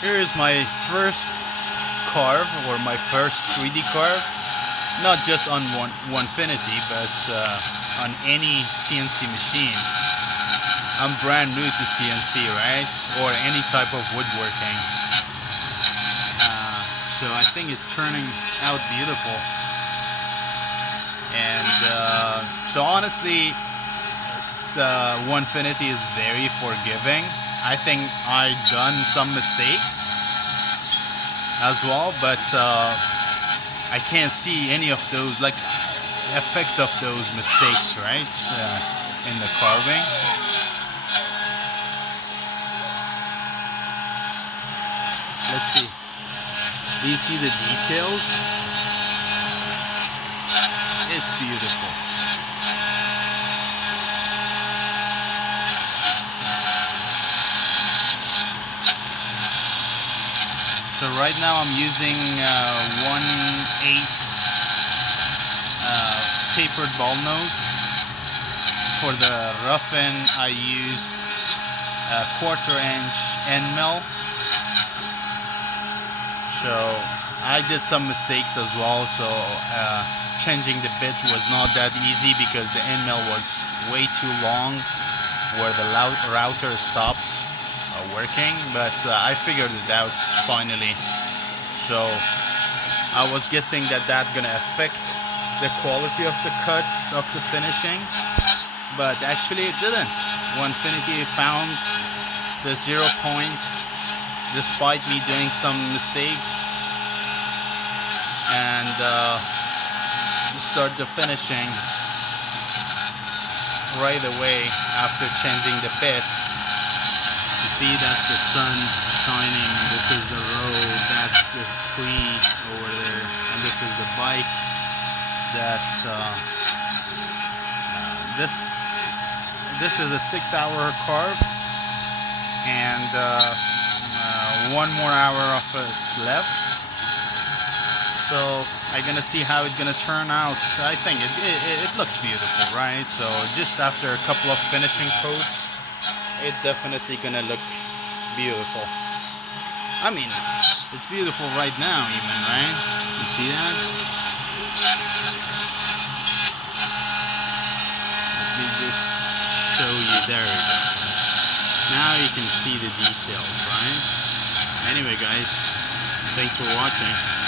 Here is my first carve, or my first 3D carve. Not just on Onefinity, but on any CNC machine. I'm brand new to CNC, right? Or any type of woodworking. So I think it's turning out beautiful. And so honestly, Onefinity is very forgiving. I think I done some mistakes as well, but I can't see any of those, like, effect of those mistakes, right? In the carving. Let's see. Do you see the details? It's beautiful. So right now I'm using 1/8 tapered ball nose. For the roughen, I used a 1/4" end mill. So I did some mistakes as well. So changing the bit was not that easy because the end mill was way too long, where the router stopped working. But I figured it out finally. So I was guessing that that's gonna affect the quality of the cuts of the finishing, but actually it didn't. Onefinity found the 0 point despite me doing some mistakes, and start the finishing right away after changing the bit. You see, that's the sun shining, this is the road, that's the tree over there, and this is the bike. That's this is a 6-hour carve, and 1 more hour of it left. So I'm gonna see how it's gonna turn out. I think it looks beautiful, right? So just after a couple of finishing coats, it's definitely gonna look beautiful. I mean, it's beautiful right now even, right? You see that? Let me just show you. There we go. Now you can see the details, right? Anyway guys, thanks for watching.